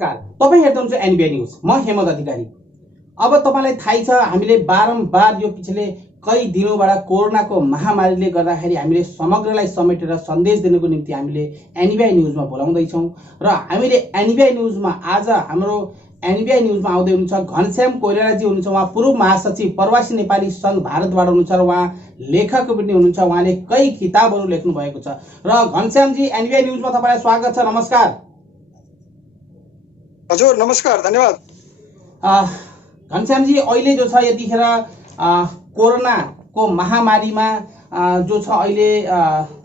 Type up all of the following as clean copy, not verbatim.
नमस्कार, तपाईं हेर्दै हुनुहुन्छ एनबिआई न्यूज। म हेमन्त अधिकारी। अब तपाईलाई थाहै छ हामीले बारम्बार यो पिछले कई दिनौँबाट कोरोनाको महामारीले गर्दाखेरि हामीले समग्रलाई समेटेर सन्देश दिनुको निम्ति हामीले एनबिआई न्यूजमा बोलाउँदै छौं र हामीले एनबिआई न्यूजमा आज हाम्रो एनबिआई न्यूजमा आउँदै हुनुहुन्छ घनश्याम कोइरालाजी हुनुहुन्छ। उहाँ पूर्व महासचिव प्रवासी नेपाली संघ भारतबाट हुनुहुन्छ र उहाँ लेखक पनि हुनुहुन्छ। उहाँले कई किताबहरू लेख्नु भएको छ र घनश्यामजी एनबिआई न्यूजमा तपाईलाई स्वागत छ। नमस्कार। हजुर नमस्कार, धन्यवाद। घनश्यामजी, अहिले जो छ यतिखेर कोरोनाको महामारीमा जो छ अहिले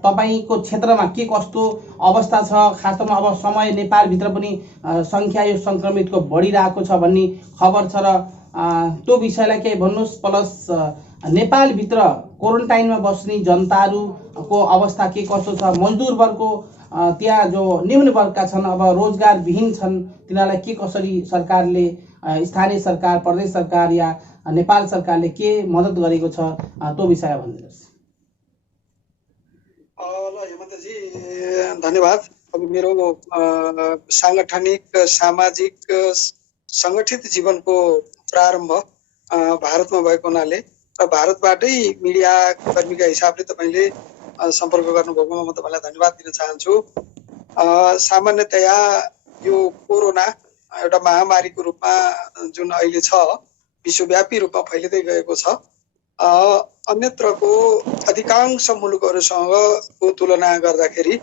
तपाईको क्षेत्रमा के कस्तो अवस्था छ, खास तौरमा अब समय नेपालभित्र पनि संख्या यो संक्रमितको बढिरहेको छ भन्ने खबर छ र त्यो विषयलाई केही भन्नुहोस्। प्लस नेपालभित्र क्वारेन्टाइनमा बस्ने जनताहरूको अवस्था के कस्तो छ, मजदुर वर्गको त्यहाँ जो निम्न वर्गका छन्, अब रोजगार विहीन छन्, तिनीहरूलाई के कसरी सरकारले, स्थानीय सरकार, प्रदेश सरकार या नेपाल सरकारले के मद्दत गरेको छ त्यो विषयमा भनिदिनुहोस्। ल हेमन्तजी, धन्यवाद। अब मेरो सांगठनिक सामाजिक संगठित जीवनको प्रारम्भ भारतमा भएको हुनाले र भारतबाटै मिडिया कर्मीका हिसाबले तपाईले सम्पर्क गर्नुभएकोमा म तपाईलाई धन्यवाद दिन चाहन्छु। सामान्यतया यो कोरोना एउटा महामारीको रूपमा जुन अहिले छ, विश्वव्यापी रूपमा फैलिँदै गएको छ। अन्यत्रको अधिकांश मुलुकहरूसँगको तुलना गर्दाखेरि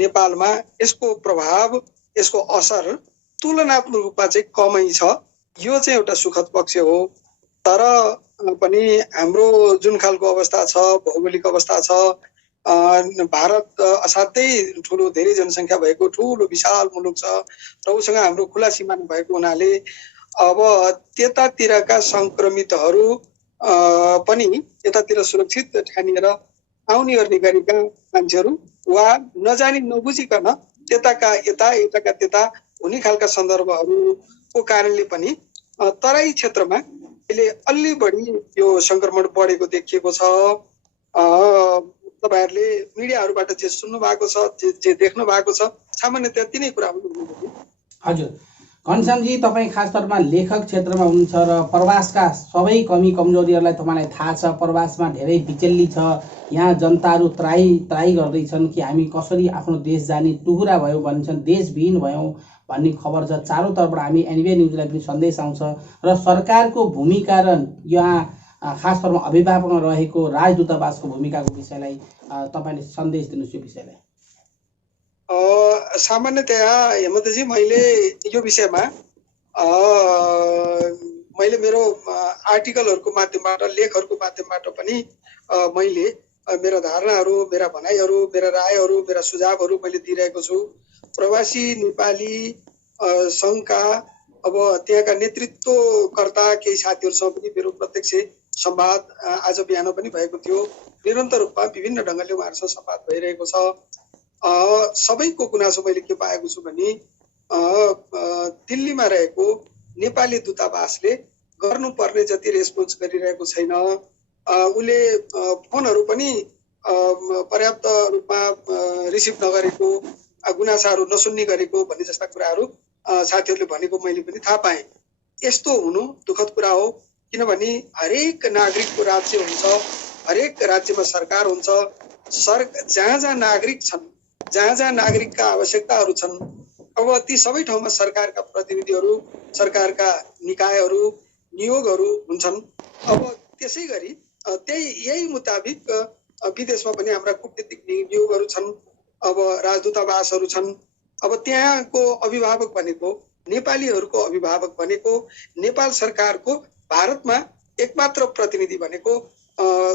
नेपालमा यसको प्रभाव, यसको असर तुलनात्मक रूपमा चाहिँ कमै छ। यो चाहिँ एउटा सुखद पक्ष हो। तर पनि हाम्रो जुन खालको अवस्था छ, भौगोलिक अवस्था छ, भारत असाध्यै ठुलो, धेरै जनसङ्ख्या भएको ठुलो विशाल मुलुक छ र उसँग हाम्रो खुला सीमा भएको हुनाले अब त्यतातिरका संक्रमितहरू पनि यतातिर सुरक्षित ठानिएर आउने गर्ने गरेका मान्छेहरू वा नजानी नबुझिकन त्यताका यता, यताका त्यता हुने खालका सन्दर्भहरूको कारणले पनि तराई क्षेत्रमा अहिले अलि बढी यो संक्रमण बढेको देखिएको छ। तपाईहरुले मिडियाहरूबाट जे सुन्नु भएको छ, जे देख्नु भएको छ, सामान्यतया तिनै कुरा हुनुहुन्छ। हजुर घनश्यामजी, तपाईँ खास तौरमा लेखक क्षेत्रमा हुनुहुन्छ र प्रवासका सबै कमी कमजोरीहरूलाई तपाईँलाई थाहा छ। प्रवासमा धेरै बिचल्ली छ। यहाँ जनताहरू त्राही गर्दैछन् कि हामी कसरी आफ्नो देश जाने टुहुरा भयो भन्छन्, देशविहीन भयौँ भन्ने खबर छ। चारौँ तर्फबाट हामी एनबिआई न्युजलाई पनि सन्देश आउँछ र सरकारको भूमिका र यहाँ खास तौरमा अभिभावकमा रहेको राजदूतावासको भूमिकाको विषयलाई तपाईँले सन्देश दिनुहोस्। यो विषयलाई सामान्यतया हेमन्तजी, मैले यो विषयमा मैले मेरो आर्टिकलहरूको माध्यमबाट, लेखहरूको माध्यमबाट पनि मैले मेरा धारणाहरू, मेरा भनाइहरू, मेरा रायहरू, मेरा सुझावहरू मैले दिइरहेको छु। प्रवासी नेपाली सङ्घका अब त्यहाँका नेतृत्वकर्ता केही साथीहरूसँग पनि मेरो प्रत्यक्ष संवाद आज बिहान पनि भएको थियो। निरन्तर रूपमा विभिन्न ढङ्गले उहाँहरूसँग संवाद भइरहेको छ। सबैको गुनासो मैले के पाएको छु भने दिल्लीमा रहेको नेपाली दूतावासले गर्नुपर्ने जति रेस्पोन्स गरिरहेको छैन। उसले फोनहरू पनि पर्याप्त रूपमा रिसिभ नगरेको, गुनासाहरू नसुन्ने गरेको भन्ने जस्ता कुराहरू साथीहरूले भनेको मैले पनि थाहा पाएँ। यस्तो हुनु दुःखद कुरा हो, किनभने हरेक नागरिकको राज्य हुन्छ, हरेक राज्यमा सरकार हुन्छ। जहाँ जहाँ नागरिक छन्, जहाँ जहाँ नागरिकका आवश्यकताहरू छन्, अब ती सबै ठाउँमा सरकारका प्रतिनिधिहरू, सरकारका निकायहरू, नियोगहरू हुन्छन्। अब त्यसै गरी यही मुताबिक विदेशमा पनि हाम्रा कूटनीतिक नियोगहरू छन्, अब राजदूतावासहरू छन्। अब त्यहाँको अभिभावक भनेको, नेपालीहरूको अभिभावक भनेको, नेपाल सरकारको भारतमा एकमात्र प्रतिनिधि भनेको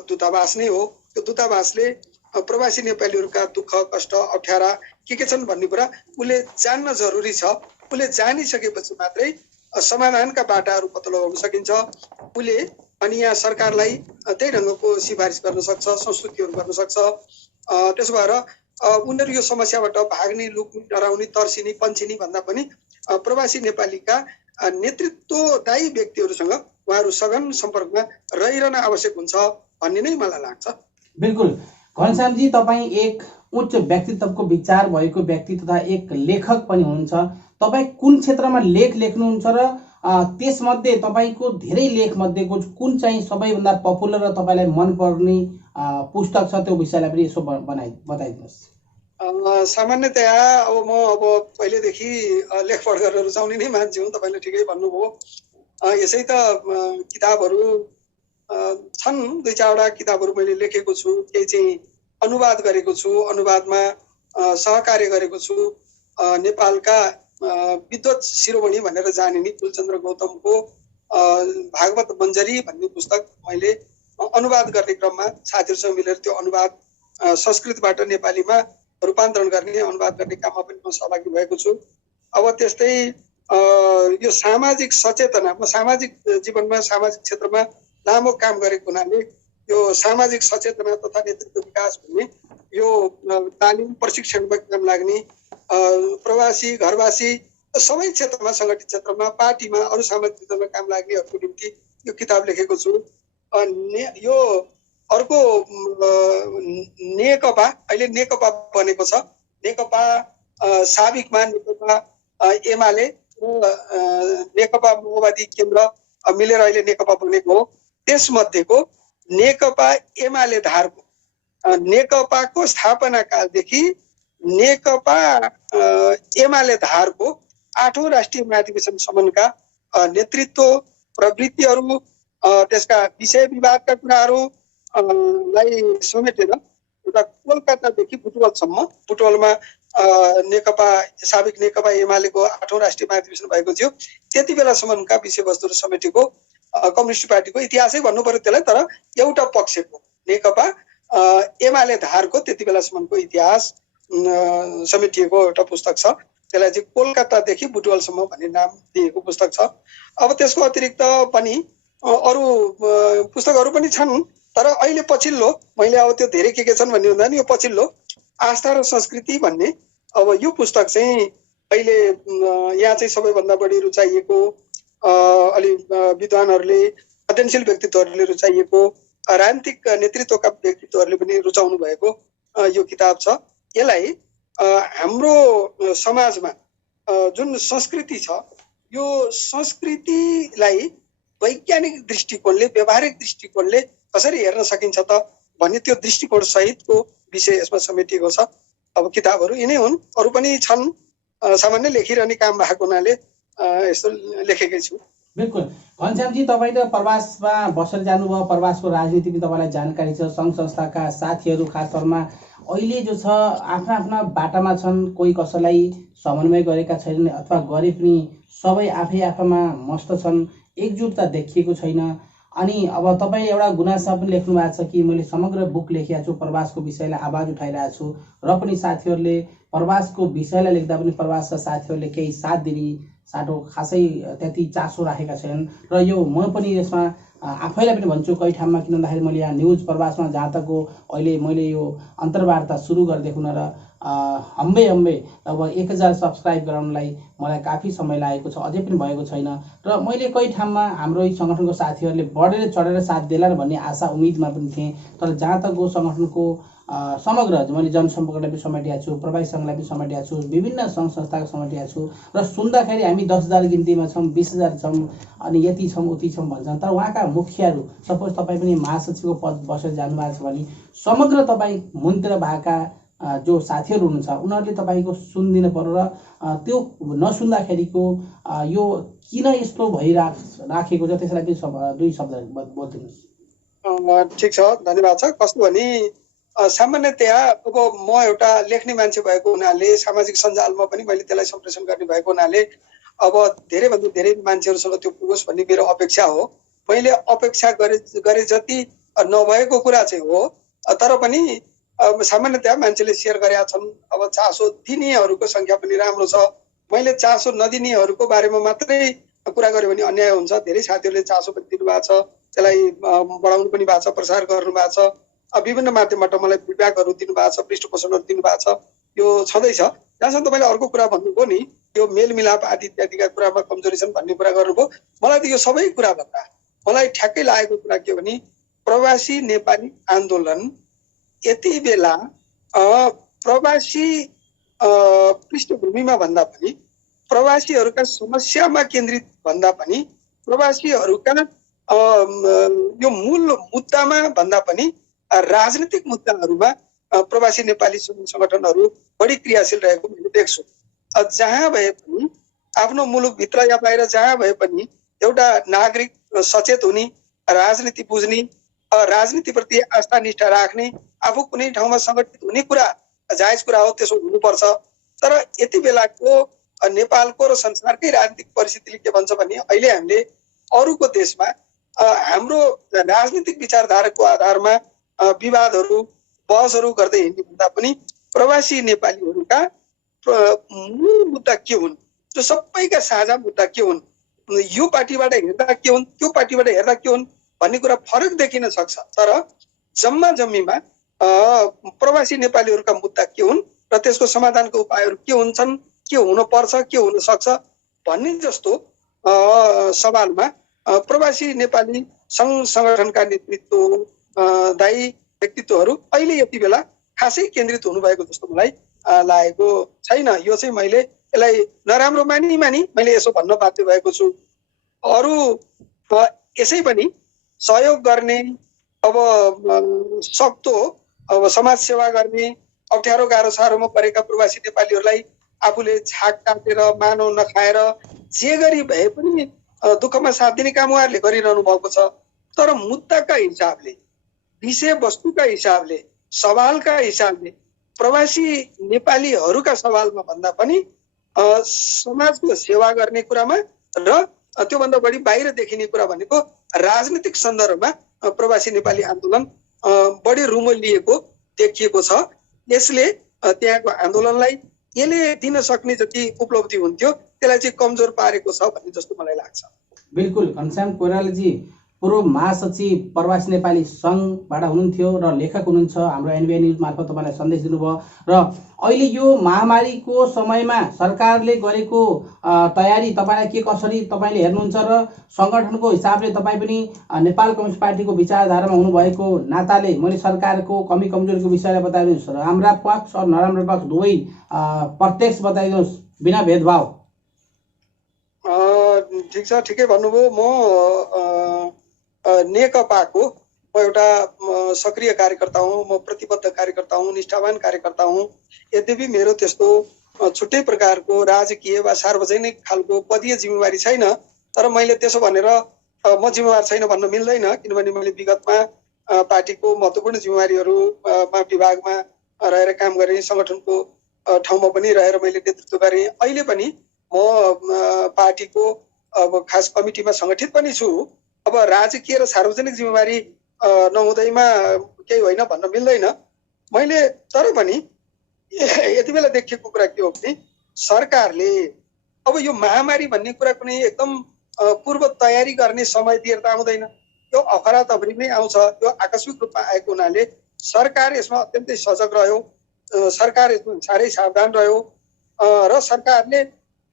दूतावास नै हो। त्यो दूतावासले प्रवासी नेपालीहरूका दुःख, कष्ट, अप्ठ्यारा के छन् भन्ने कुरा उसले जान्न जरुरी छ। उसले जानिसकेपछि मात्रै समाधानका बाटाहरू पत्ता लगाउन सकिन्छ। उसले अनि यहाँ सरकारलाई त्यही ढङ्गको सिफारिस गर्न सक्छ, संस्तुतिहरू गर्न सक्छ। त्यसो भएर उनीहरू यो समस्याबाट भाग्ने, लुक्ने, डराउने, तर्सिने, पन्छिने भन्दा पनि प्रवासी नेपालीका नेतृत्वदायी व्यक्तिहरूसँग उहाँहरू सघन सम्पर्कमा रहिरहन आवश्यक हुन्छ भन्ने नै मलाई लाग्छ। बिल्कुल घनश्यामजी, तपाईँ एक उच्च व्यक्तित्वको विचार भएको व्यक्ति तथा एक लेखक पनि हुनुहुन्छ। तपाईँ कुन क्षेत्रमा लेख लेख्नुहुन्छ र त्यसमध्ये तपाईँको धेरै लेख मध्येको कुन चाहिँ सबैभन्दा पपुलर र तपाईँलाई मनपर्ने पुस्तक छ, त्यो विषयलाई पनि यसो बताइदिनुहोस्। सामान्यतया अब म पहिलेदेखि लेख पढ गरेर रुचाउने नै मान्छे हुँ, तपाईँले ठिकै भन्नुभयो। यसै त किताबहरू छन्, 2-4वटा किताबहरू मैले लेखेको छु, केही चाहिँ अनुवाद गरेको छु, अनुवादमा सहकार्य गरेको छु। नेपालका विद्वत शिरोमणि भनेर जानिने कुलचन्द्र गौतमको भागवत मञ्जरी भन्ने पुस्तक मैले अनुवाद गर्ने क्रममा साथीहरूसँग मिलेर त्यो अनुवाद संस्कृतबाट नेपालीमा रूपान्तरण गर्ने, अनुवाद गर्ने काममा पनि म सहभागी भएको छु। अब त्यस्तै यो सामाजिक सचेतना, म सामाजिक जीवनमा सामाजिक क्षेत्रमा लामो काम गरेको हुनाले यो सामाजिक सचेतना तथा नेतृत्व विकास भन्ने यो तालिम प्रशिक्षणमा काम लाग्ने, प्रवासी घरवासी सबै क्षेत्रमा, सङ्गठित क्षेत्रमा, पार्टीमा, अरू सामाजिक क्षेत्रमा काम लाग्नेहरूको निम्ति यो किताब लेखेको छु। यो अर्को नेकपा, अहिले नेकपा बनेको छ, नेकपा साबिकमा नेकपा एमाले नेकपा माओवादी केन्द्र मिलेर अहिले नेकपा बनेको हो। त्यसमध्येको नेकपा एमाले धारको, नेकपाको स्थापना कालदेखि नेकपा एमाले धारको 8औं राष्ट्रिय महाधिवेशनसम्मका नेतृत्व प्रवृत्तिहरू, त्यसका विषय विवादका कुराहरूलाई समेटेर एउटा कोलकातादेखि बुटवलसम्म, बुटवलमा नेकपा साबिक नेकपा एमालेको 8औं राष्ट्रिय महाधिवेशन भएको थियो, त्यति बेलासम्मका विषयवस्तुहरू समेटेको कम्युनिस्ट पार्टीको इतिहासै भन्नु पर्यो त्यसलाई, तर एउटा पक्षको नेकपा एमाले धारको त्यति बेलासम्मको इतिहास समेटिएको एउटा पुस्तक छ। त्यसलाई चाहिँ कोलकातादेखि बुटवलसम्म भन्ने नाम दिएको पुस्तक छ। अब त्यसको अतिरिक्त पनि अरू पुस्तकहरू पनि छन्, तर अहिले पछिल्लो मैले अब त्यो धेरै के छन् भन्ने हुँदा नि, यो पछिल्लो आस्था र संस्कृति भन्ने अब यो पुस्तक चाहिँ अहिले यहाँ चाहिँ सबैभन्दा बढी रुचाइएको, अलि विद्वानहरूले, अध्ययनशील व्यक्तित्वहरूले रुचाइएको, राजनीतिक नेतृत्वका व्यक्तित्वहरूले पनि रुचाउनु भएको यो किताब छ। यसलाई हाम्रो समाजमा जुन संस्कृति छ, यो संस्कृतिलाई वैज्ञानिक दृष्टिकोणले, व्यावहारिक दृष्टिकोणले कसरी हेर्न सकिन्छ त भन्ने त्यो दृष्टिकोण सहितको विषय यसमा समेटिएको छ। अब किताबहरू यिनै हुन्, अरू पनि छन्, सामान्य लेखिरहने काम भएको हुनाले यस्तो लेखेकै छु। बिल्कुल। घनश्यामजी, तपाईँ त प्रवासमा बसेर जानुभयो, प्रवासको राजनीति पनि तपाईँलाई जानकारी छ, सङ्घ संस्थाका साथीहरू खास तौरमा अहिले जो छ आफ्ना आफ्ना बाटामा छन्, कोही कसैलाई समन्वय गरेका छैनन् अथवा गरे पनि सबै आफै आफैमा मस्त छन्, एकजुटता देखिएको छैन। अनि अब तपाईँ एउटा गुनासा पनि लेख्नु भएको छ कि मैले समग्र बुक लेखेको छु, प्रवासको विषयलाई आवाज उठाइरहेको छु, र पनि साथीहरूले प्रवासको विषयलाई लेख्दा पनि प्रवासका साथीहरूले केही साथ दिने साटो खासै त्यति चासो राखेका छैनन्। र यो म पनि यसमा आफैलाई पनि भन्छु कहीँ ठाउँमा, किन भन्दाखेरि मैले यहाँ न्युज प्रवासमा जहाँ तकको अहिले मैले यो अन्तर्वार्ता सुरु गरिदिएको हुन र हम्बे अब 1000 सब्सक्राइब गराउनलाई मलाई काफी समय लागेको छ, अझै पनि भएको छैन। र मैले कहीँ ठाउँमा हाम्रो सङ्गठनको साथीहरूले बढेर चढेर साथ देलान् भन्ने आशा उम्मिदमा पनि थिएँ, तर जहाँ तकको सङ्गठनको समग्र मैले जनसम्पर्कलाई पनि समेटिएको छु, प्रवासी सङ्घलाई पनि समेटिएको छु, विभिन्न सङ्घ संस्थाको समेटिएको छु, र सुन्दाखेरि हामी 10,000 गिन्तीमा छौँ, 20,000 छौँ, अनि यति छौँ उति छौँ भन्छन्। तर उहाँका मुखियाहरू, सपोज तपाईँ पनि महासचिवको पद बसेर जानुभएको छ भने समग्र तपाईँ मुनतिर भएका जो साथीहरू हुनुहुन्छ उनीहरूले तपाईँको सुनिदिनु पर्यो, र त्यो नसुन्दाखेरिको यो किन यस्तो भइराखेको छ त्यसलाई पनि 2 शब्द बोलिदिनुहोस्। ठिक छ, धन्यवाद छ। कस्तो भने सामान्यतया अब म एउटा लेख्ने मान्छे भएको हुनाले, सामाजिक सञ्जालमा पनि मैले त्यसलाई सम्प्रेषण गर्ने भएको हुनाले अब धेरैभन्दा धेरै मान्छेहरूसँग त्यो पुगोस् भन्ने मेरो अपेक्षा हो। मैले अपेक्षा गरे जति नभएको कुरा चाहिँ हो, तर पनि सामान्यतया मान्छेले सेयर गरेका छन्। अब चासो दिनेहरूको सङ्ख्या पनि राम्रो छ। मैले चासो नदिनेहरूको बारेमा मात्रै कुरा गऱ्यो भने अन्याय हुन्छ। धेरै साथीहरूले चासो पनि दिनुभएको छ, त्यसलाई बढाउनु पनि भएको छ, प्रसार गर्नु भएको छ, विभिन्न माध्यमबाट मलाई फिडब्याकहरू दिनुभएको छ, पृष्ठपोषणहरू दिनुभएको छ, यो छँदैछ। जहाँसम्म तपाईँले अर्को कुरा भन्नुभयो नि, यो मेलमिलाप आदि इत्यादिका कुरामा कमजोरी छन् भन्ने कुरा गर्नुभयो, मलाई त यो सबै कुरा भन्दा मलाई ठ्याक्कै लागेको कुरा के भने प्रवासी नेपाली आन्दोलन यति बेला प्रवासी पृष्ठभूमिमा भन्दा पनि प्रवासीहरूका समस्यामा केन्द्रित भन्दा पनि प्रवासीहरूका यो मूल मुद्दामा भन्दा पनि राजनीतिक मुद्दाहरूमा प्रवासी नेपाली सङ्गठनहरू बढी क्रियाशील रहेको मैले देख्छु। जहाँ भए पनि आफ्नो मुलुकभित्र या बाहिर जहाँ भए पनि एउटा नागरिक सचेत हुने, राजनीति बुझ्ने, राजनीतिप्रति आस्था निष्ठा राख्ने, आफू कुनै ठाउँमा सङ्गठित हुने कुरा जायज कुरा हो, त्यसो हुनुपर्छ। तर यति बेलाको नेपालको र संसारकै राजनीतिक परिस्थितिले के भन्छ भने अहिले हामीले अरूको देशमा हाम्रो राजनीतिक विचारधाराको आधारमा विवादहरू बहसहरू गर्दै हिँड्ने भन्दा पनि प्रवासी नेपालीहरूका मूल मुद्दा के हुन्, जो सबैका साझा मुद्दा के हुन्, यो पार्टीबाट हेर्दा के हुन्, त्यो पार्टीबाट हेर्दा के हुन् भन्ने कुरा फरक देखिन सक्छ। तर जम्मा जम्मीमा प्रवासी नेपालीहरूका मुद्दा के हुन् र त्यसको समाधानको उपायहरू के हुन्छन्, के हुनुपर्छ, के हुन सक्छ भन्ने जस्तो सवालमा प्रवासी नेपाली सङ्घ सङ्गठनका नेतृत्व दायी व्यक्तित्वहरू अहिले यति बेला खासै केन्द्रित हुनुभएको जस्तो मलाई लागेको छैन। यो चाहिँ मैले यसलाई नराम्रो मानी मैले यसो भन्न बाध्य भएको छु। अरू यसै पनि सहयोग गर्ने, अब सक्दो अब समाज सेवा गर्ने, अप्ठ्यारो गाह्रो साह्रोमा परेका प्रवासी नेपालीहरूलाई आफूले छाक काटेर मानव नखाएर जे गरी भए पनि दुःखमा साथ दिने काम उहाँहरूले गरिरहनु भएको छ। तर मुद्दाका हिसाबले, विषयवस्तुका हिसाबले, सवालका हिसाबले प्रवासी नेपालीहरूका सवालमा भन्दा पनि समाजको सेवा गर्ने कुरामा र त्योभन्दा बढी बाहिर देखिने कुरा भनेको राजनीतिक सन्दर्भमा प्रवासी नेपाली आन्दोलन बढी रुमो लिएको देखिएको छ। यसले त्यहाँको आन्दोलनलाई यसले दिन सक्ने जति उपलब्धि हुन्थ्यो त्यसलाई चाहिँ कमजोर पारेको छ भन्ने जस्तो मलाई लाग्छ। बिल्कुल, घनश्याम कोइरालाजी पूर्व महासचिव प्रवासी नेपाली सङ्घबाट हुनुहुन्थ्यो र लेखक हुनुहुन्छ। हाम्रो एनबिआई न्युज मार्फत तपाईँलाई सन्देश दिनुभयो र अहिले यो महामारीको समयमा सरकारले गरेको तयारी तपाईँलाई के कसरी तपाईँले हेर्नुहुन्छ र सङ्गठनको हिसाबले तपाईँ पनि नेपाल कम्युनिस्ट पार्टीको विचारधारामा हुनुभएको नाताले मैले सरकारको कमी कमजोरीको विषयलाई बताइदिनुहोस् र राम्रा पक्ष र नराम्रो पक्ष दुवै प्रत्यक्ष बताइदिनुहोस् बिना भेदभाव। ठिक छ, ठिकै भन्नुभयो। म नेकपाको म एउटा सक्रिय कार्यकर्ता हुँ, म प्रतिबद्ध कार्यकर्ता हुँ, निष्ठावान कार्यकर्ता हुँ। यद्यपि मेरो त्यस्तो छुट्टै प्रकारको राजकीय वा सार्वजनिक खालको पदीय जिम्मेवारी छैन। तर मैले त्यसो भनेर म जिम्मेवार छैन भन्न मिल्दैन, किनभने मैले विगतमा पार्टीको महत्त्वपूर्ण जिम्मेवारीहरूमा विभागमा रहेर काम गरेँ, सङ्गठनको ठाउँमा पनि रहेर मैले नेतृत्व गरेँ। अहिले पनि म पार्टीको अब खास कमिटीमा सङ्गठित पनि छु। अब राजकीय र सार्वजनिक जिम्मेवारी नहुँदैमा केही होइन भन्न मिल्दैन मैले। तर पनि यति बेला देखिएको कुरा के हो भने सरकारले अब यो महामारी भन्ने कुरा कुनै एकदम पूर्व तयारी गर्ने समय दिएर त आउँदैन, यो अखरा तफरीमै आउँछ। यो आकस्मिक रूपमा आएको हुनाले सरकार यसमा अत्यन्तै सजग रह्यो, सरकार यसमा साह्रै सावधान रह्यो र सरकारले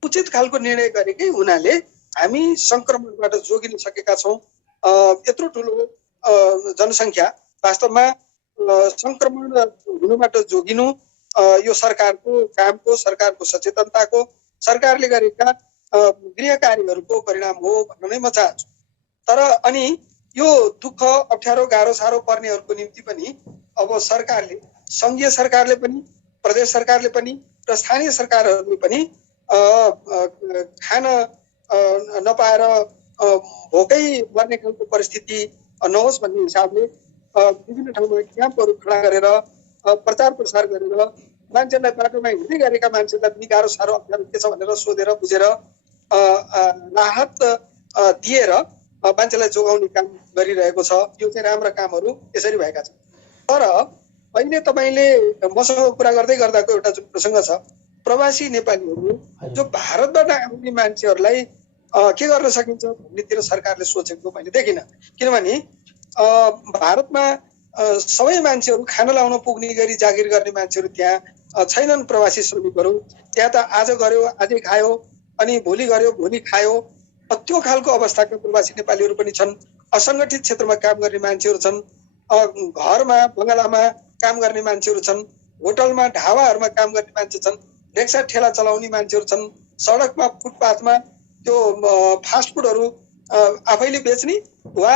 उचित खालको निर्णय गरेकै हुनाले हामी संक्रमणबाट जोगिन सकेका छौँ। यत्रो ठुलो जनसङ्ख्या वास्तवमा संक्रमण हुनुबाट जोगिनु यो सरकारको कामको, सरकारको सचेतनताको, सरकारले गरेका गृह कार्यहरूको परिणाम हो भन्न नै म चाहन्छु। तर अनि यो दुःख अप्ठ्यारो गाह्रो साह्रो पर्नेहरूको निम्ति पनि अब सरकारले, सङ्घीय सरकारले पनि, प्रदेश सरकारले पनि र स्थानीय सरकारहरूले पनि खान नपाएर भोकै मर्ने खालको परिस्थिति नहोस् भन्ने हिसाबले विभिन्न ठाउँमा क्याम्पहरू खडा गरेर प्रचार प्रसार गरेर मान्छेलाई बाटोमा हिँड्दै गरेका मान्छेलाई पनि गाह्रो साह्रो अप्ठ्यारो के छ भनेर सोधेर बुझेर राहत दिएर मान्छेलाई जोगाउने काम गरिरहेको छ। यो चाहिँ राम्रा कामहरू यसरी भएका छन्। तर अहिले तपाईँले मसँग कुरा गर्दै गर्दाको एउटा जुन प्रसङ्ग छ, प्रवासी नेपालीहरू जो भारतबाट आउने मान्छेहरूलाई के गर्न सकिन्छ भन्नेतिर सरकारले सोचेको मैले देखिनँ। किनभने भारतमा सबै मान्छेहरू खाना लाउन पुग्ने गरी जागिर गर्ने मान्छेहरू त्यहाँ छैनन्। प्रवासी श्रमिकहरू त्यहाँ त आज गर्यो आजै खायो, अनि भोलि गर्यो भोलि खायो, त्यो खालको अवस्थाका प्रवासी नेपालीहरू पनि छन्। असङ्गठित क्षेत्रमा काम गर्ने मान्छेहरू छन्, घरमा बङ्गलामा काम गर्ने मान्छेहरू छन्, होटलमा ढाबाहरूमा काम गर्ने मान्छे छन्, रिक्सा ठेला चलाउने मान्छेहरू छन्, सडकमा फुटपाथमा त्यो फास्ट फुडहरू आफैले बेच्ने वा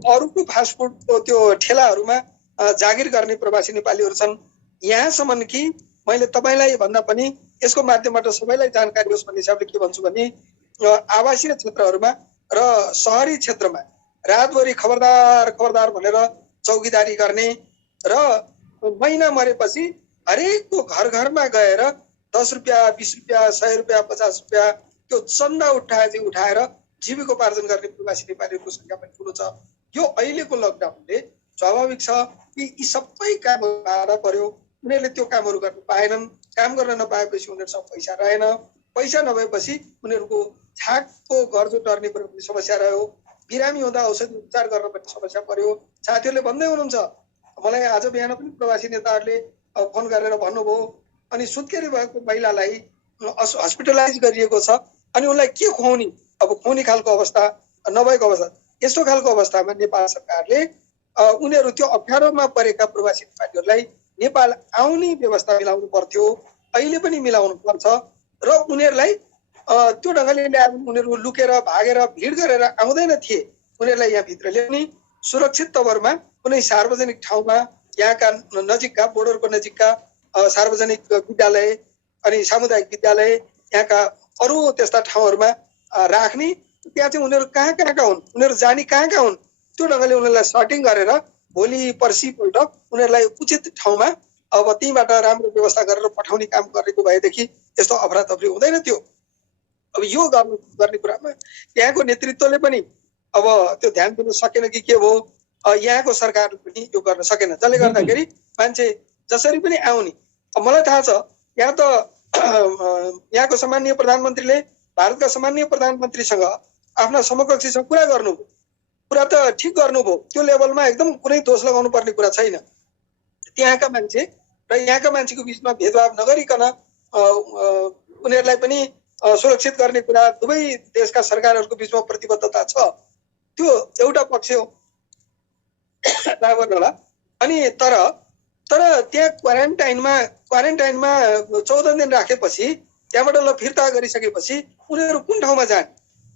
अरूको फास्ट फुडको त्यो ठेलाहरूमा जागिर गर्ने प्रवासी नेपालीहरू छन्। यहाँसम्म कि मैले तपाईँलाई भन्दा पनि यसको माध्यमबाट सबैलाई जानकारी होस् भन्ने हिसाबले के भन्छु भने आवासीय क्षेत्रहरूमा र सहरी क्षेत्रमा रातभरि खबरदार खबरदार भनेर चौकीदारी गर्ने र महिना मरेपछि हरेकको घर घरमा गएर 10 रुपियाँ 20 रुपियाँ 100 रुपियाँ 50 रुपियाँ त्यो चन्दा उठाएर जीविकोपार्जन गर्ने प्रवासी नेपालीहरूको संख्या पनि ठुलो छ। यो अहिलेको लकडाउनले स्वाभाविक छ कि यी सबै कामहरू बाधा पर्यो, उनीहरूले त्यो कामहरू गर्न पाएनन्। काम गर्न नपाएपछि उनीहरूसँग पैसा रहेन, पैसा नभएपछि उनीहरूको छाकको गर्जो टर्ने पनि समस्या रह्यो, बिरामी हुँदा औषधि उपचार गर्न पनि समस्या पर्यो। साथीहरूले भन्दै हुनुहुन्छ, मलाई आज बिहान पनि प्रवासी नेताहरूले फोन गरेर भन्नुभयो, अनि सुत्केरी भएको महिलालाई हस्पिटलाइज गरिएको छ अनि उनलाई के खुवाउने, अब खुवाउने खालको अवस्था नभएको अवस्था। यस्तो खालको अवस्थामा नेपाल सरकारले उनीहरू त्यो अप्ठ्यारोमा परेका प्रवासी नेपालीहरूलाई नेपाल आउने व्यवस्था मिलाउनु पर्थ्यो, अहिले पनि मिलाउनु पर्छ र उनीहरूलाई त्यो ढङ्गले ल्याएर उनीहरू लुकेर भागेर भिड गरेर आउँदैन थिए। उनीहरूलाई यहाँभित्र ल्याउने सुरक्षित तवरमा कुनै सार्वजनिक ठाउँमा यहाँका नजिकका बोर्डरको नजिकका सार्वजनिक विद्यालय अनि सामुदायिक विद्यालय यहाँका अरू त्यस्ता ठाउँहरूमा राख्ने। त्यहाँ चाहिँ उनीहरू कहाँ कहाँका हुन्, उनीहरू जाने कहाँ कहाँ हुन्, त्यो ढङ्गले उनीहरूलाई सर्टिङ गरेर भोलि पर्सिपल्ट उनीहरूलाई उचित ठाउँमा अब त्यहीँबाट राम्रो व्यवस्था गरेर पठाउने काम गरेको भएदेखि यस्तो अफरातफरी हुँदैन थियो। अब यो गर्ने कुरामा यहाँको नेतृत्वले पनि अब त्यो ध्यान दिन सकेन कि के भयो, यहाँको सरकार पनि यो गर्न सकेन, जसले गर्दाखेरि मान्छे जसरी पनि आउने। मलाई थाहा छ यहाँ त यहाँको सम्माननीय प्रधानमन्त्रीले भारतका सम्माननीय प्रधानमन्त्रीसँग आफ्ना समकक्षीसँग कुरा गर्नुभयो, कुरा त ठिक गर्नुभयो, त्यो लेभलमा एकदम कुनै दोष लगाउनु पर्ने कुरा छैन। त्यहाँका मान्छे र यहाँका मान्छेको बिचमा भेदभाव नगरिकन उनीहरूलाई पनि सुरक्षित गर्ने कुरा दुवै देशका सरकारहरूको बिचमा प्रतिबद्धता छ, त्यो एउटा पक्ष हो होला। अनि तर त्यहाँ क्वारेन्टाइनमा 14 दिन राखेपछि त्यहाँबाट ल फिर्ता गरिसकेपछि उनीहरू कुन ठाउँमा जाने,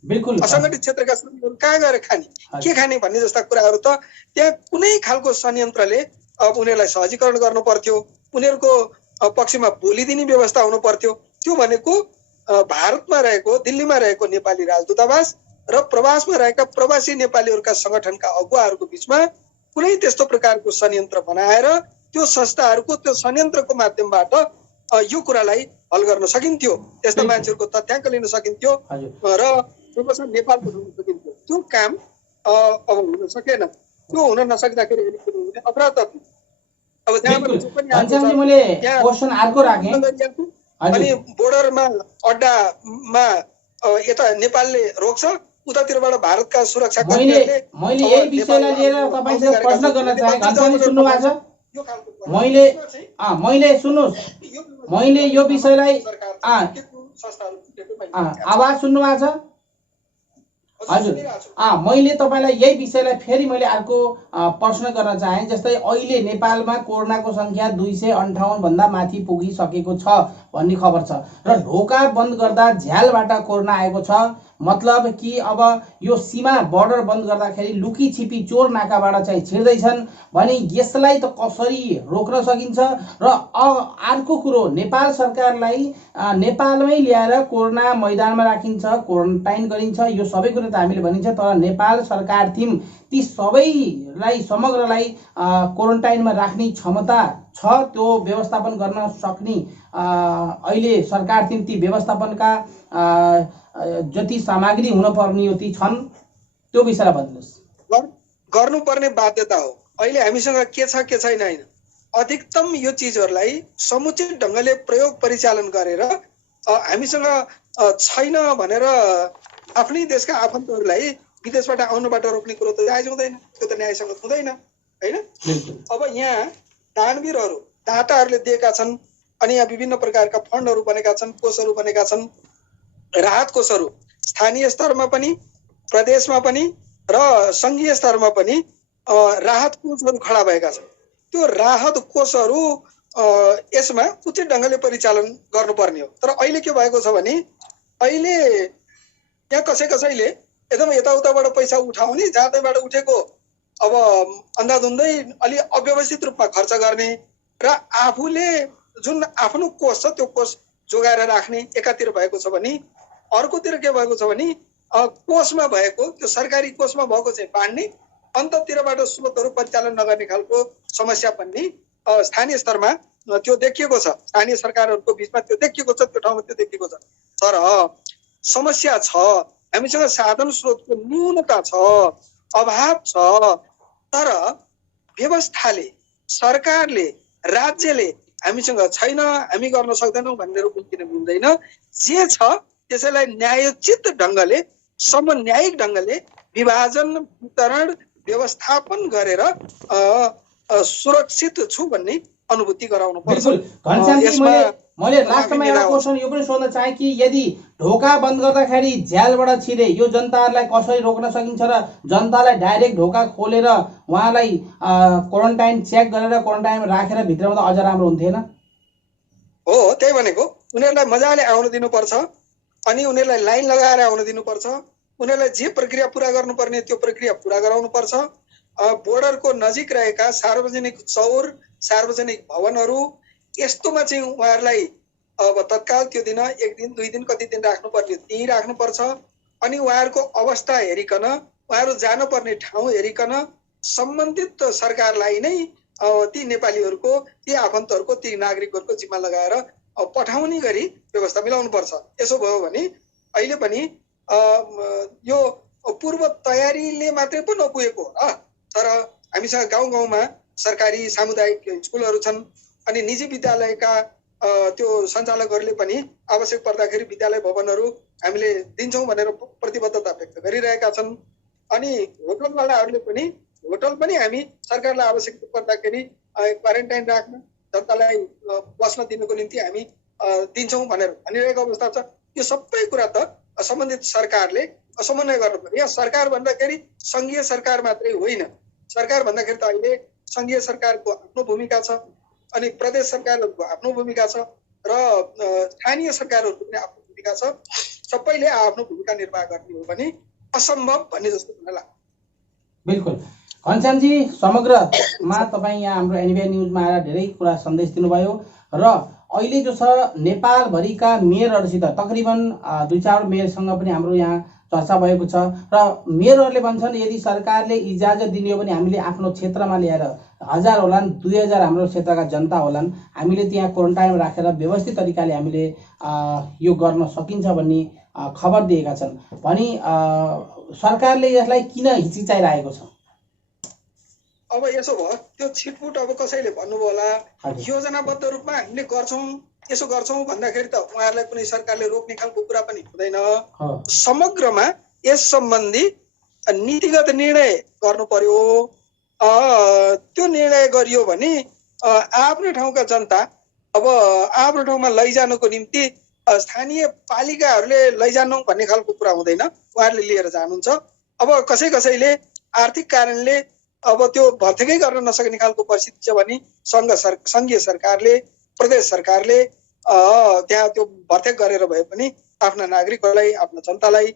बिल्कुल असङ्गठित क्षेत्रका श्रमिकहरू कहाँ गएर खाने, के खाने भन्ने जस्ता कुराहरू त त्यहाँ कुनै खालको संयन्त्रले अब उनीहरूलाई सहजीकरण गर्नु पर्थ्यो, उनीहरूको पक्षमा बोलिदिने व्यवस्था हुनु पर्थ्यो। त्यो भनेको भारतमा रहेको दिल्लीमा रहेको नेपाली राजदूतावास र प्रवासमा रहेका प्रवासी नेपालीहरूका संगठनका अगुवाहरूको बिचमा कुनै त्यस्तो प्रकारको संयन्त्र बनाएर त्यो संस्थाहरूको त्यो संयन्त्रको माध्यमबाट यो कुरालाई हल गर्न सकिन्थ्यो, त्यस्ता मान्छेहरूको तथ्याङ्क लिन सकिन्थ्यो र नेपालको हुन सकिन्थ्यो। त्यो काम अब हुन सकेन। त्यो हुन नसक्दाखेरि अफरातफरी अब अनि बोर्डरमा अड्डामा यता नेपालले रोक्छ, उतातिरबाट भारतका सुरक्षा कर्मीहरूले मैले यही विषयलाई लिएर तपाईसँग प्रश्न गर्न चाहे। घनश्यामजी सुन्नु भएको छ? मैले सुन्नुहोस्, मैले यो विषयलाई आवाज सुन्नु भएको छ? हजुर, मैले तपाईँलाई यही विषयलाई फेरि मैले अर्को प्रश्न गर्न चाहे। जस्तै अहिले नेपालमा कोरोनाको संख्या 258 भन्दा माथि पुगिसकेको छ भन्ने खबर छ र ढोका बन्द गर्दा झ्यालबाट कोरोना आएको छ। मतलब कि अब यो सीमा बर्डर बन्द गर्दाखेरि लुकी छिपी चोर नाकाबाट चाहिँ छिर्दैछन् भने यसलाई त कसरी रोक्न सकिन्छ? र अर्को कुरो, नेपाल सरकारलाई नेपालमै ल्याएर कोरोना मैदानमा राखिन्छ, क्वारेन्टाइन गरिन्छ, यो सबै कुरो त हामीले भनिन्छ, तर नेपाल सरकार ती सबैलाई समग्रलाई क्वारेन्टाइनमा राख्ने क्षमता छ, त्यो व्यवस्थापन गर्न सक्ने अहिले सरकार ती व्यवस्थापनका जति सामग्री हुन पर्ने ती छन्, त्यो विषयलाई भन्नुहोस्। गर्नुपर्ने बाध्यता हो। अहिले हामीसँग के छ के छैन हैन, अधिकतम यो चिजहरूलाई समुचित ढङ्गले प्रयोग परिचालन गरेर हामीसँग छैन भनेर आफ्नै देशका आफन्तहरूलाई विदेशबाट आउनबाट रोक्ने कुरो त जायज हुँदैन, त्यो त न्यायसङ्गत हुँदैन हैन। अब यहाँ दानवीरहरू दाताहरूले दिएका छन् अनि यहाँ विभिन्न प्रकारका फन्डहरू बनेका छन्, कोषहरू बनेका छन्, राहत कोषहरू स्थानीय स्तरमा पनि प्रदेशमा पनि र संघीय स्तरमा पनि राहत कोषहरू खडा भएका छन्। त्यो राहत कोषहरू यसमा उचित ढङ्गले परिचालन गर्नुपर्ने हो। तर अहिले के भएको छ भने अहिले यहाँ कसैले एकदम यताउताबाट पैसा उठाउने, जहाँ तैबाट उठेको अब अन्धाधुन्दै अलि अव्यवस्थित रूपमा खर्च गर्ने र आफूले जुन आफ्नो कोष छ त्यो कोष जोगाएर राख्ने एकातिर भएको छ भने, अर्कोतिर के भएको छ भने कोषमा भएको त्यो सरकारी कोषमा भएको चाहिँ बाँड्ने, अन्ततिरबाट स्रोतहरू परिचालन नगर्ने खालको समस्या पनि स्थानीय स्तरमा त्यो देखिएको छ। स्थानीय सरकारहरूको बिचमा त्यो देखिएको छ, त्यो ठाउँमा त्यो देखिएको छ। तर समस्या छ, हामीसँग साधन स्रोतको न्यूनता छ, अभाव छ। तर व्यवस्थाले, सरकारले, राज्यले हामीसँग छैन, हामी गर्न सक्दैनौँ भन्ने रूपमा किन मिल्दैन। जे छ त्यसैलाई न्यायोचित ढङ्गले, समन्यायिक ढङ्गले विभाजन, वितरण, व्यवस्थापन गरेर सुरक्षित छु भन्ने अनुभूति गराउनु पर्छ। मैले लास्टमा एउटा क्वेसन यो पनि सोध्न चाहे कि यदि ढोका बन्द गर्दाखेरि झ्यालबाट छिरे यो जनताहरूलाई कसरी रोक्न सकिन्छ र जनतालाई डाइरेक्ट ढोका खोलेर उहाँलाई क्वारेन्टाइन चेक गरेर क्वारेन्टाइन राखेर भित्रमा त अझ राम्रो हुन्थेन? हो, त्यही भनेको। उनीहरूलाई मजाले आउन दिनुपर्छ, अनि उनीहरूलाई लाइन लगाएर आउन दिनुपर्छ। उनीहरूलाई जे प्रक्रिया पुरा गर्नुपर्ने त्यो प्रक्रिया पुरा गराउनुपर्छ। बोर्डरको नजिक रहेका सार्वजनिक चौर, सार्वजनिक भवनहरू यस्तोमा चाहिँ उहाँहरूलाई अब तत्काल त्यो दिन, एक दिन, 2 दिन, कति दिन राख्नुपर्ने त्यही राख्नुपर्छ। अनि उहाँहरूको अवस्था हेरिकन, उहाँहरू जानुपर्ने ठाउँ हेरिकन सम्बन्धित सरकारलाई नै ती नेपालीहरूको, ती आफन्तहरूको, ती नागरिकहरूको जिम्मा लगाएर पठाउने गरी व्यवस्था मिलाउनु पर्छ। यसो भयो भने अहिले पनि यो पूर्व तयारीले मात्रै पो नपुगेको हो। तर हामीसँग गाउँ गाउँमा सरकारी सामुदायिक स्कुलहरू छन्, अनि निजी विद्यालयका त्यो सञ्चालकहरूले पनि आवश्यक पर्दाखेरि विद्यालय भवनहरू हामीले दिन्छौँ भनेर प्रतिबद्धता व्यक्त गरिरहेका छन्। अनि होटलवालाहरूले पनि, होटल पनि हामी सरकारलाई आवश्यक पर्दाखेरि क्वारेन्टाइन राख्न, जनतालाई बस्न दिनुको निम्ति हामी दिन्छौँ भनेर भनिरहेको अवस्था छ। यो सबै कुरा त सम्बन्धित सरकारले समन्वय गर्नु पर्यो। यहाँ सरकार भन्दाखेरि सङ्घीय सरकार मात्रै होइन। सरकार भन्दाखेरि त अहिले सङ्घीय सरकारको आफ्नो भूमिका छ, अनि प्रदेश सरकारहरूको आफ्नो भूमिका छ, र स्थानीय सरकारहरूको पनि आफ्नो भूमिका छ। सबैले आफ्नो भूमिका निर्वाह गर्ने हो भने असम्भव भन्ने जस्तो मलाई लाग्छ। बिल्कुल घनश्यामजी, समग्रमा तपाईँ यहाँ हाम्रो एनबिआई न्युजमा आएर धेरै कुरा सन्देश दिनुभयो र अहिले जो छ नेपालभरिका मेयरहरूसित तकरिबन 2-4 मेयरसँग पनि हाम्रो यहाँ चर्चा भएको छ र मेयरहरूले भन्छन् यदि सरकारले इजाजत दिने हो भने हामीले आफ्नो क्षेत्रमा ल्याएर 1000 होलान्, 2000 हाम्रो क्षेत्रका जनता होलान्, हामीले त्यहाँ क्वारेन्टाइन राखेर व्यवस्थित तरिकाले हामीले यो गर्न सकिन्छ भन्ने खबर दिएका छन्। भनी सरकारले यसलाई किन हिचकिचाइरहेको छ? अब यसो भयो, त्यो छिटपुट अब कसैले भन्नुभयो होला योजनाबद्ध रूपमा हामीले गर्छौँ, यसो गर्छौँ भन्दाखेरि त उहाँहरूलाई कुनै सरकारले रोक्ने खालको कुरा पनि हुँदैन। समग्रमा यस सम्बन्धी नीतिगत निर्णय गर्नु पर्यो। त्यो निर्णय गरियो भने आफ्नो ठाउँका जनता अब आफ्नो ठाउँमा लैजानुको निम्ति स्थानीय पालिकाहरूले लैजानु भन्ने खालको कुरा हुँदैन, उहाँहरूले लिएर जानुहुन्छ। अब कसैले आर्थिक कारणले अब त्यो भर्तेकै गर्न नसक्ने खालको परिस्थिति छ भने सङ्घीय सरकारले, प्रदेश सरकारले त्यहाँ त्यो भर्तेक गरेर भए पनि आफ्ना नागरिकहरूलाई, आफ्ना जनतालाई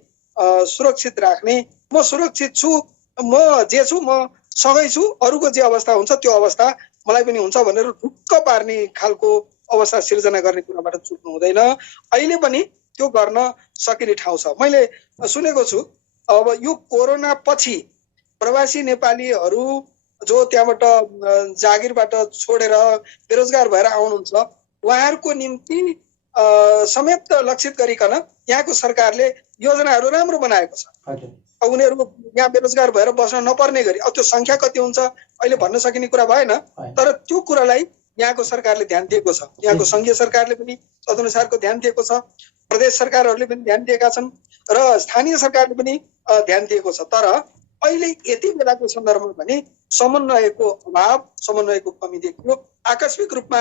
सुरक्षित राख्ने, म सुरक्षित छु, म जे छु म सँगै छु, अरूको जे अवस्था हुन्छ त्यो अवस्था मलाई पनि हुन्छ भनेर ढुक्क पार्ने खालको अवस्था सिर्जना गर्ने कुराबाट चुक्नु हुँदैन। अहिले पनि त्यो गर्न सकिने ठाउँ छ। मैले सुनेको छु अब यो कोरोना पछि प्रवासी नेपालीहरू जो त्यहाँबाट जागिरबाट छोडेर बेरोजगार भएर आउनुहुन्छ, उहाँहरूको निम्ति समेत लक्षित गरिकन यहाँको सरकारले योजनाहरू राम्रो बनाएको छ। उनीहरू यहाँ बेरोजगार भएर बस्न नपर्ने गरी, अब त्यो सङ्ख्या कति हुन्छ अहिले भन्न सकिने कुरा भएन, तर त्यो कुरालाई यहाँको सरकारले ध्यान दिएको छ। यहाँको सङ्घीय सरकारले पनि तदनुसारको ध्यान दिएको छ, प्रदेश सरकारहरूले पनि ध्यान दिएका छन् र स्थानीय सरकारले पनि ध्यान दिएको छ। तर अहिले यति बेलाको सन्दर्भमा पनि समन्वयको अभाव, समन्वयको कमी देखियो। आकस्मिक रूपमा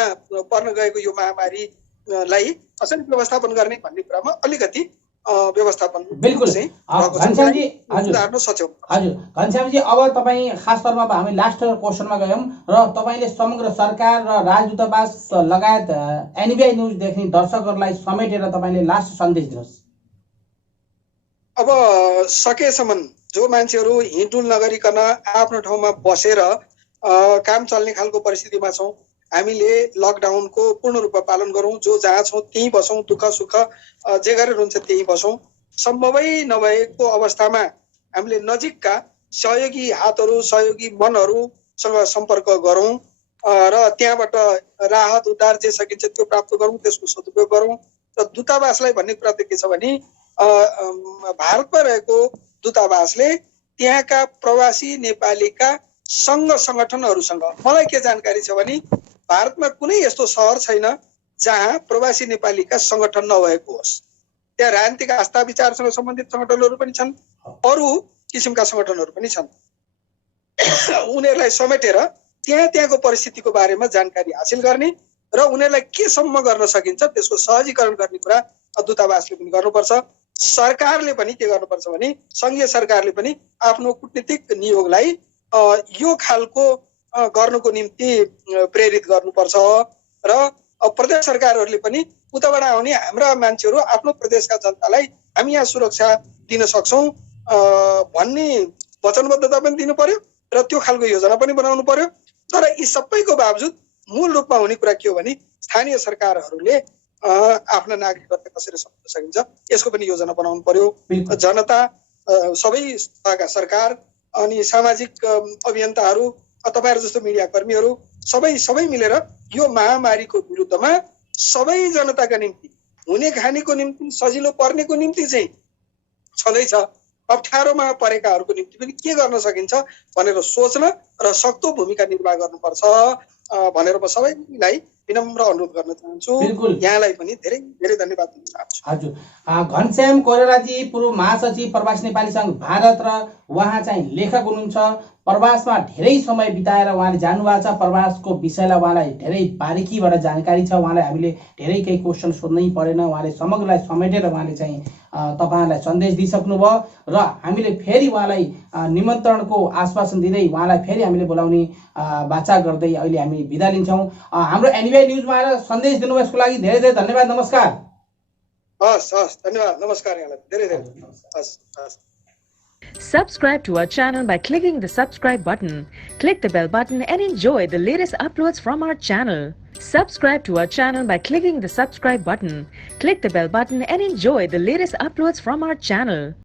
पर्न गएको यो महामारीलाई कसरी व्यवस्थापन गर्ने भन्ने कुरामा अलिकति व्यवस्थापन बिल्कुल घनश्यामजी। हजुर घनश्यामजी, अब तपाईँ खास तौरमा अब हामी लास्ट क्वेसनमा गयौँ र तपाईँले समग्र सरकार र राजदूतावास लगायत एनबिआई न्युज देख्ने दर्शकहरूलाई समेटेर तपाईँले लास्ट सन्देश दिनुहोस्। अब सकेसम्म जो मान्छेहरू हिँडुल नगरिकन आफ्नो ठाउँमा बसेर काम चल्ने खालको परिस्थितिमा छौँ, हामीले लकडाउनको पूर्ण रूपमा पालन गरौँ। जो जहाँ छौँ त्यहीँ बसौँ, दुःख सुख जे गरेर हुन्छ त्यहीँ बसौँ। सम्भवै नभएको अवस्थामा हामीले नजिकका सहयोगी हातहरू, सहयोगी मनहरूसँग सम्पर्क गरौँ र त्यहाँबाट राहत उद्धार जे सकिन्छ त्यो प्राप्त गरौँ, त्यसको सदुपयोग गरौँ। र दूतावासलाई भन्ने कुरा त के छ भने भारतमा रहेको दूतावासले त्यहाँका प्रवासी नेपालीका सङ्घ सङ्गठनहरूसँग, मलाई के जानकारी छ भने भारतमा कुनै यस्तो सहर छैन जहाँ प्रवासी नेपालीका सङ्गठन नभएको होस्। त्यहाँ राजनीतिक आस्था विचारसँग सम्बन्धित सङ्गठनहरू पनि छन्, अरू किसिमका सङ्गठनहरू पनि छन्। उनीहरूलाई समेटेर त्यहाँको परिस्थितिको बारेमा जानकारी हासिल गर्ने र उनीहरूलाई केसम्म गर्न सकिन्छ त्यसको सहजीकरण गर्ने कुरा दूतावासले पनि गर्नुपर्छ। सरकारले पनि के गर्नुपर्छ भने सङ्घीय सरकारले पनि आफ्नो कूटनीतिक नियोगलाई यो खालको गर्नुको निम्ति प्रेरित गर्नुपर्छ र प्रदेश सरकारहरूले पनि उताबाट आउने हाम्रा मान्छेहरू आफ्नो प्रदेशका जनतालाई हामी यहाँ सुरक्षा दिन सक्छौँ भन्ने वचनबद्धता पनि दिनु पर्यो र त्यो खालको योजना पनि बनाउनु पर्यो। तर यी सबैको बावजुद मूल रूपमा हुने कुरा के हो भने स्थानीय सरकारहरूले आफ्ना नागरिकहरूलाई कसरी सम्झाउन सकिन्छ यसको पनि योजना बनाउनु पर्यो। जनता, सबै तहका सरकार अनि सामाजिक अभियन्ताहरू, तपाईँहरू जस्तो मिडिया कर्मीहरू सबै मिलेर यो महामारीको विरुद्धमा सबै जनताका निम्ति हुने खानेको निम्ति सजिलो पर्नेको निम्ति चाहिँ छँदैछ, अप्ठ्यारोमा परेकाहरूको निम्ति पनि के गर्न सकिन्छ भनेर सोच्न र सक्दो भूमिका निर्वाह गर्नुपर्छ भनेर म सबैलाई विनम्र अनुरोध गर्न चाहन्छु। यहाँलाई पनि धेरै धेरै धन्यवाद दिन चाहन्छु। हजुर, घनश्याम कोइरालाजी पूर्व महासचिव प्रवासी नेपाली सङ्घ भारत र उहाँ चाहिँ लेखक हुनुहुन्छ। प्रवासमा धेरै समय बिताएर उहाँले जानुभएको छ। प्रवासको विषयलाई उहाँलाई धेरै बारिकीबाट जानकारी छ। उहाँलाई हामीले धेरै केही क्वेसन सोध्नै परेन। उहाँले समग्रलाई समेटेर उहाँले चाहिँ तपाईँहरूलाई सन्देश दिइसक्नुभयो र हामीले फेरि उहाँलाई निमन्त्रणको आश्वासन दिँदै उहाँलाई फेरि हामीले बोलाउने वाचा गर्दै अहिले हामी बिदा लिन्छौँ। हाम्रो एनबिआई न्युजमा आएर सन्देश दिनुभयो यसको लागि धेरै धेरै धन्यवाद। नमस्कार। हस् धन्यवाद। नमस्कार यहाँलाई धेरै धेरै हस्। Subscribe to our channel by clicking the subscribe button. Click the bell button and enjoy the latest uploads from our channel. Subscribe to our channel by clicking the subscribe button. Click the bell button and enjoy the latest uploads from our channel.